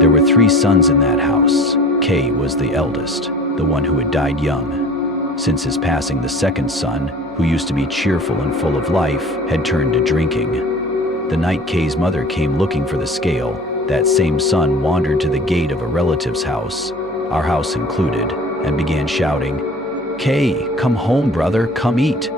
There were 3 sons in that house. Kay was the eldest, the one who had died young. Since his passing, the second son, who used to be cheerful and full of life, had turned to drinking. The night Kay's mother came looking for the scale, that same son wandered to the gate of a relative's house, our house included, and began shouting, "Kay, come home, brother, come eat.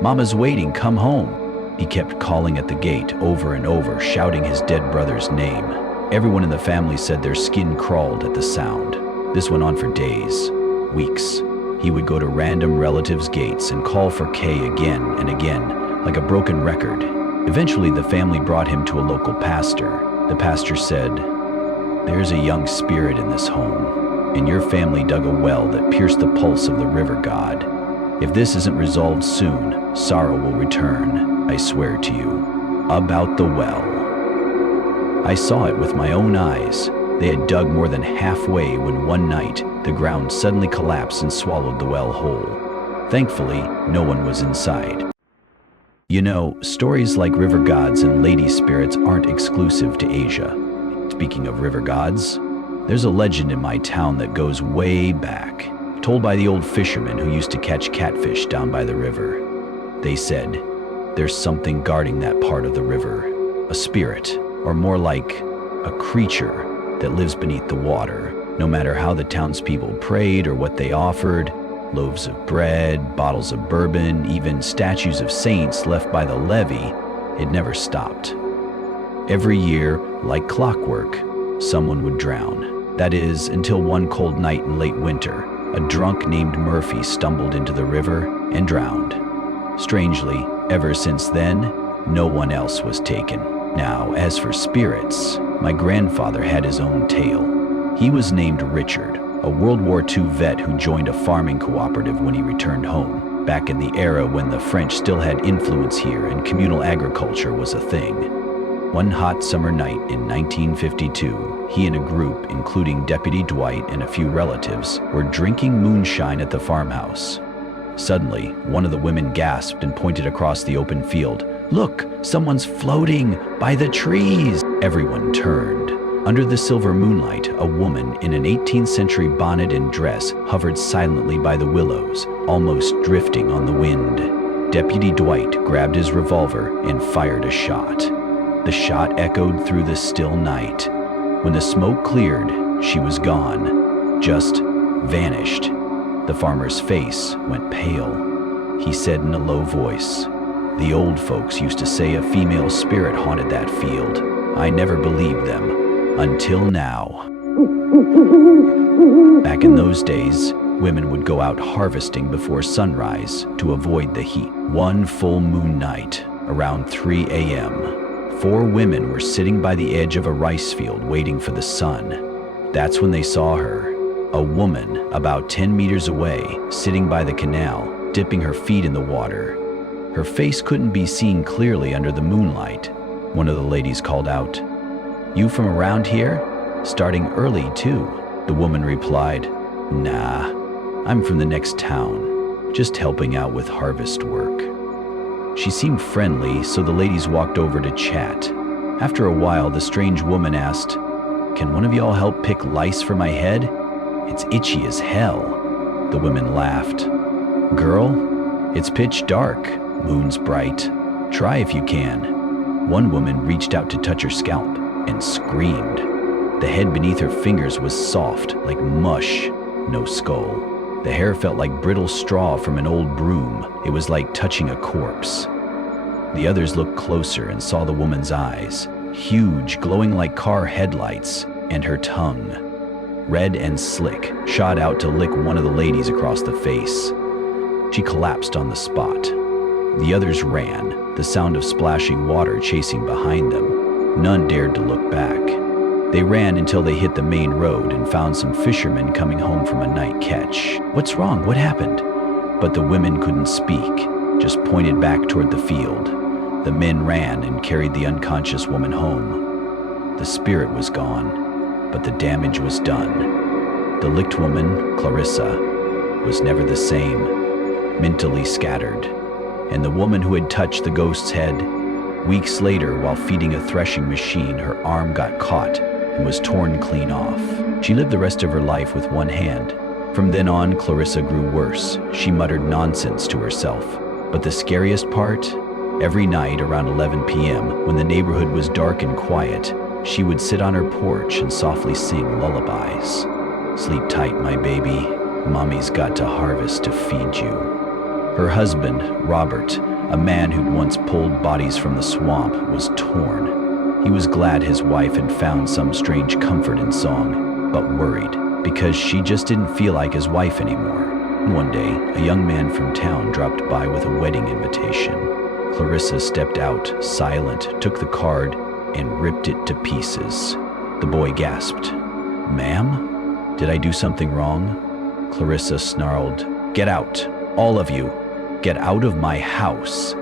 Mama's waiting, come home." He kept calling at the gate over and over, shouting his dead brother's name. Everyone in the family said their skin crawled at the sound. This went on for days, weeks. He would go to random relatives' gates and call for Kay again and again, like a broken record. Eventually, the family brought him to a local pastor. The pastor said, "There's a young spirit in this home, and your family dug a well that pierced the pulse of the river god. If this isn't resolved soon, sorrow will return, I swear to you." About the well. I saw it with my own eyes. They had dug more than halfway when one night, the ground suddenly collapsed and swallowed the well whole. Thankfully, no one was inside. You know, stories like river gods and lady spirits aren't exclusive to Asia. Speaking of river gods, there's a legend in my town that goes way back, told by the old fishermen who used to catch catfish down by the river. They said, there's something guarding that part of the river, a spirit, or more like a creature that lives beneath the water. No matter how the townspeople prayed or what they offered, loaves of bread, bottles of bourbon, even statues of saints left by the levee, it never stopped. Every year, like clockwork, someone would drown. That is, until one cold night in late winter, a drunk named Murphy stumbled into the river and drowned. Strangely, ever since then, no one else was taken. Now, as for spirits, my grandfather had his own tale. He was named Richard, a World War II vet who joined a farming cooperative when he returned home, back in the era when the French still had influence here and communal agriculture was a thing. One hot summer night in 1952, he and a group, including Deputy Dwight and a few relatives, were drinking moonshine at the farmhouse. Suddenly, one of the women gasped and pointed across the open field. "Look, someone's floating by the trees!" Everyone turned. Under the silver moonlight, a woman in an 18th century bonnet and dress hovered silently by the willows, almost drifting on the wind. Deputy Dwight grabbed his revolver and fired a shot. The shot echoed through the still night. When the smoke cleared, she was gone, just vanished. The farmer's face went pale. He said in a low voice, "The old folks used to say a female spirit haunted that field. I never believed them, until now." Back in those days, women would go out harvesting before sunrise to avoid the heat. One full moon night, around 3 a.m., 4 women were sitting by the edge of a rice field waiting for the sun. That's when they saw her, a woman about 10 meters away, sitting by the canal, dipping her feet in the water. Her face couldn't be seen clearly under the moonlight. One of the ladies called out, "You from around here? Starting early, too." The woman replied, "Nah, I'm from the next town, just helping out with harvest work." She seemed friendly, so the ladies walked over to chat. After a while, the strange woman asked, "Can one of y'all help pick lice for my head? It's itchy as hell." The women laughed. "Girl, it's pitch dark, moon's bright. Try if you can." One woman reached out to touch her scalp and screamed. The head beneath her fingers was soft, like mush, no skull. The hair felt like brittle straw from an old broom. It was like touching a corpse. The others looked closer and saw the woman's eyes, huge, glowing like car headlights, and her tongue, red and slick, shot out to lick one of the ladies across the face. She collapsed on the spot. The others ran, the sound of splashing water chasing behind them. None dared to look back. They ran until they hit the main road and found some fishermen coming home from a night catch. "What's wrong? What happened?" But the women couldn't speak, just pointed back toward the field. The men ran and carried the unconscious woman home. The spirit was gone, but the damage was done. The licked woman, Clarissa, was never the same, mentally scattered. And the woman who had touched the ghost's head, weeks later, while feeding a threshing machine, her arm got caught and was torn clean off. She lived the rest of her life with one hand. From then on, Clarissa grew worse. She muttered nonsense to herself. But the scariest part? Every night around 11 p.m., when the neighborhood was dark and quiet, she would sit on her porch and softly sing lullabies. "Sleep tight, my baby. Mommy's got to harvest to feed you." Her husband, Robert, a man who'd once pulled bodies from the swamp, was torn. He was glad his wife had found some strange comfort in song, but worried because she just didn't feel like his wife anymore. One day, a young man from town dropped by with a wedding invitation. Clarissa stepped out, silent, took the card, and ripped it to pieces. The boy gasped. "Ma'am? Did I do something wrong?" Clarissa snarled, "Get out, all of you. Get out of my house."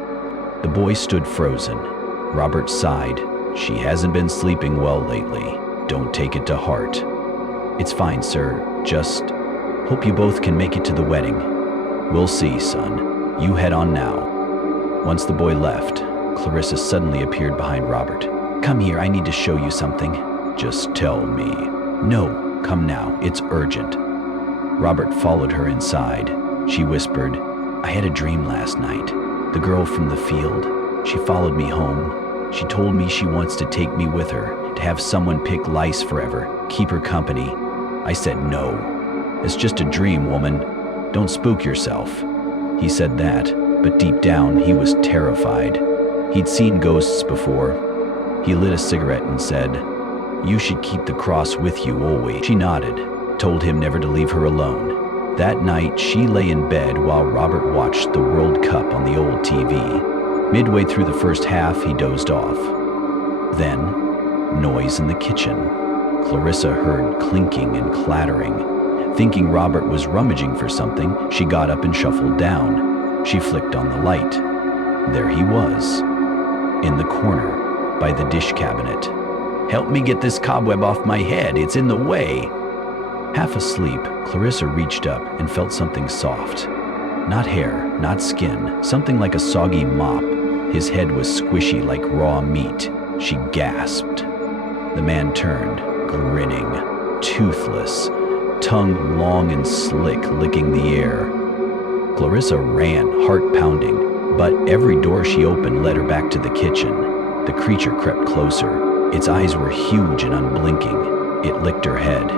The boy stood frozen. Robert sighed. "She hasn't been sleeping well lately. Don't take it to heart." "It's fine, sir. Just hope you both can make it to the wedding." "We'll see, son. You head on now." Once the boy left, Clarissa suddenly appeared behind Robert. "Come here, I need to show you something." "Just tell me." "No, come now, it's urgent." Robert followed her inside. She whispered, "I had a dream last night. The girl from the field. She followed me home. She told me she wants to take me with her, to have someone pick lice forever, keep her company." I said no. "It's just a dream, woman. Don't spook yourself." He said that, but deep down he was terrified. He'd seen ghosts before. He lit a cigarette and said, "You should keep the cross with you always." She nodded, told him never to leave her alone. That night, she lay in bed while Robert watched the World Cup on the old TV. Midway through the first half, he dozed off. Then, noise in the kitchen. Clarissa heard clinking and clattering. Thinking Robert was rummaging for something, she got up and shuffled down. She flicked on the light. There he was, in the corner, by the dish cabinet. "Help me get this cobweb off my head, it's in the way." Half asleep, Clarissa reached up and felt something soft. Not hair, not skin, something like a soggy mop. His head was squishy like raw meat. She gasped. The man turned, grinning, toothless, tongue long and slick, licking the air. Clarissa ran, heart pounding, but every door she opened led her back to the kitchen. The creature crept closer. Its eyes were huge and unblinking. It licked her head.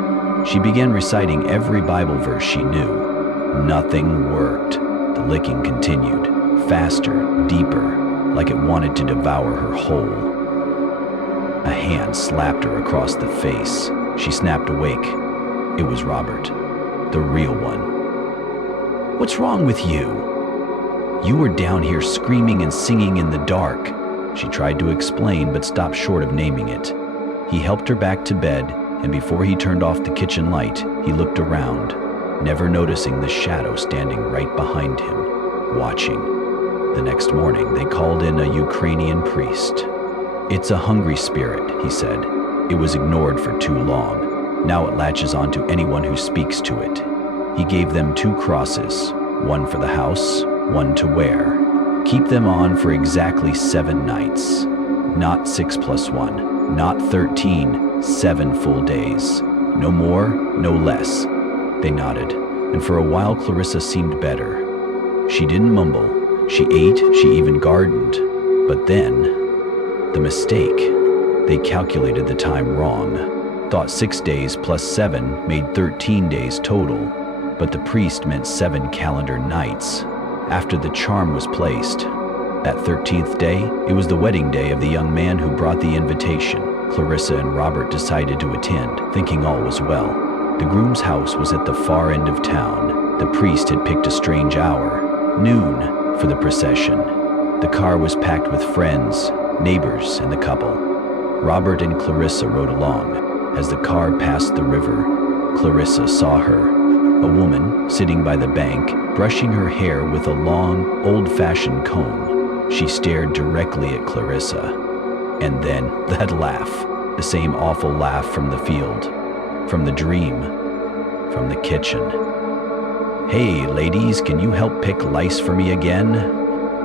She began reciting every Bible verse she knew. Nothing worked. The licking continued, faster, deeper, like it wanted to devour her whole. A hand slapped her across the face. She snapped awake. It was Robert, the real one. "What's wrong with you? You were down here screaming and singing in the dark." She tried to explain, but stopped short of naming it. He helped her back to bed, and before he turned off the kitchen light, he looked around, never noticing the shadow standing right behind him, watching. The next morning, they called in a Ukrainian priest. "It's a hungry spirit," he said. "It was ignored for too long. Now it latches onto anyone who speaks to it." He gave them 2 crosses, one for the house, one to wear. Keep them on for exactly 7 nights. Not 6 + 1, not 13, 7 full days. No more, no less. They nodded, and for a while Clarissa seemed better. She didn't mumble. She ate, she even gardened. But then, the mistake. They calculated the time wrong. Thought 6 days plus 7 made 13 days total, but the priest meant 7 calendar nights. After the charm was placed, that 13th day, it was the wedding day of the young man who brought the invitation. Clarissa and Robert decided to attend, thinking all was well. The groom's house was at the far end of town. The priest had picked a strange hour, noon, for the procession. The car was packed with friends, neighbors, and the couple. Robert and Clarissa rode along. As the car passed the river, Clarissa saw her, a woman sitting by the bank, brushing her hair with a long, old-fashioned comb. She stared directly at Clarissa. And then that laugh, the same awful laugh from the field, from the dream, from the kitchen. "Hey, ladies, can you help pick lice for me again?"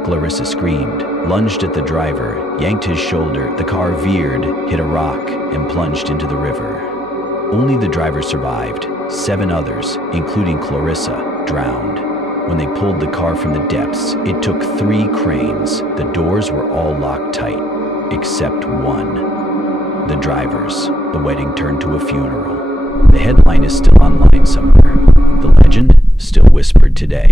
Clarissa screamed, lunged at the driver, yanked his shoulder. The car veered, hit a rock, and plunged into the river. Only the driver survived. 7 others, including Clarissa, drowned. When they pulled the car from the depths, it took 3 cranes. The doors were all locked tight, except one. The driver's. The wedding turned to a funeral. The headline is still online somewhere. The legend still whispered today.